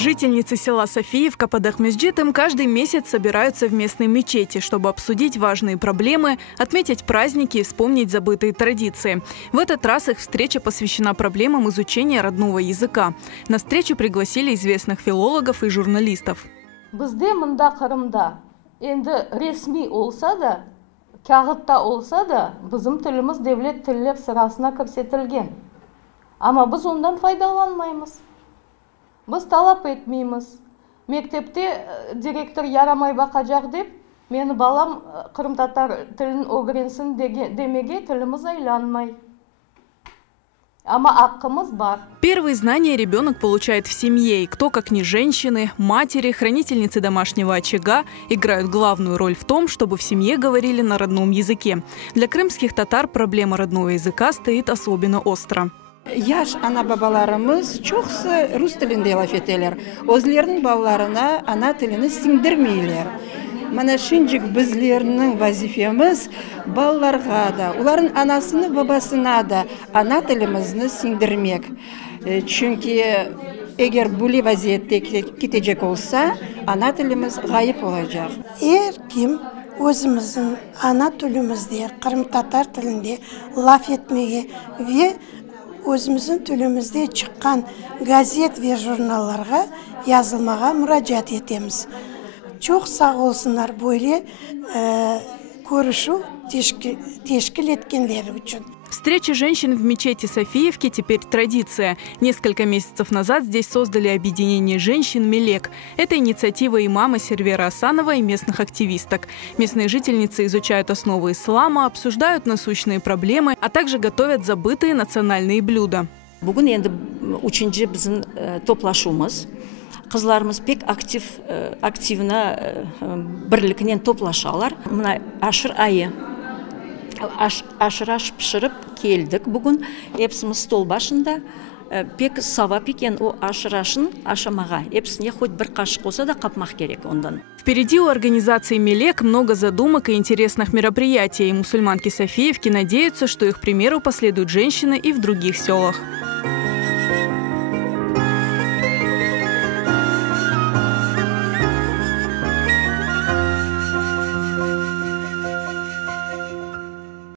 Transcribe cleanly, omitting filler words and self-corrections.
Жительницы села Софиевка под Ахмесджитом каждый месяц собираются в местной мечети, чтобы обсудить важные проблемы, отметить праздники и вспомнить забытые традиции. В этот раз их встреча посвящена проблемам изучения родного языка. На встречу пригласили известных филологов и журналистов. Бізде мында Қырымда енді ресми олса да, кағытта олса да, біздің тіліміз девлет тілер сырасына көрсетілген. Ама біз ондан файдаланмаймыз. Біз талап етмейміз. Мектепте директор ярамай бақажақ деп, мені балам қырым татар тілін өгіренсін демеге тіліміз айланмай. Ама аққымыз бар. Первые знания ребенок получает в семье, и кто, как не женщины, матери, хранительницы домашнего очага, играют главную роль в том, чтобы в семье говорили на родном языке. Для крымских татар проблема родного языка стоит особенно остро. Яш ана бабаларымыз чоқсы рус тілінде лаф етелер. Өзлерінің балаларына ана тіліні сіңдірмейлер. Мана шынжық біздерінің вазифеміз балаларға да, олардың анасыны бабасына да ана тілімізді сіңдірмек. Чүнки егер бұлі вазиетте кетежек олса, ана тіліміз ғайып олacak. Кім өзіміздің ана тілімізде, қырым татар тілінде лаф етмеге ве өзіміздің тілімізде шыққан газет ве журналларға yazılmaға мұражат етеміз. Çok sağ olsunlar böyle görüşü teşkil etkenleri için. Встреча женщин в мечети Софиевки теперь традиция. Несколько месяцев назад здесь создали объединение женщин «Мелек». Это инициатива имама Сервера Асанова и местных активисток. Местные жительницы изучают основы ислама, обсуждают насущные проблемы, а также готовят забытые национальные блюда. Бүгін енді үшінші біздің топлашуымыз. Қызларымыз пек активна бірлікінен топлашалар. Мына ашыр айы. Ашыраш пішіріп келдік бүгін. Епсіміз стол башында. Пек савап екен о ашырашын ашамаға. Епсіне хоть бір қашық болса да қапмақ керек ондан. Впереди у организации «Мелек» много задумок и интересных мероприятий. И мусульманки Софиевки надеются, что их примеру последуют женщины и в других селах.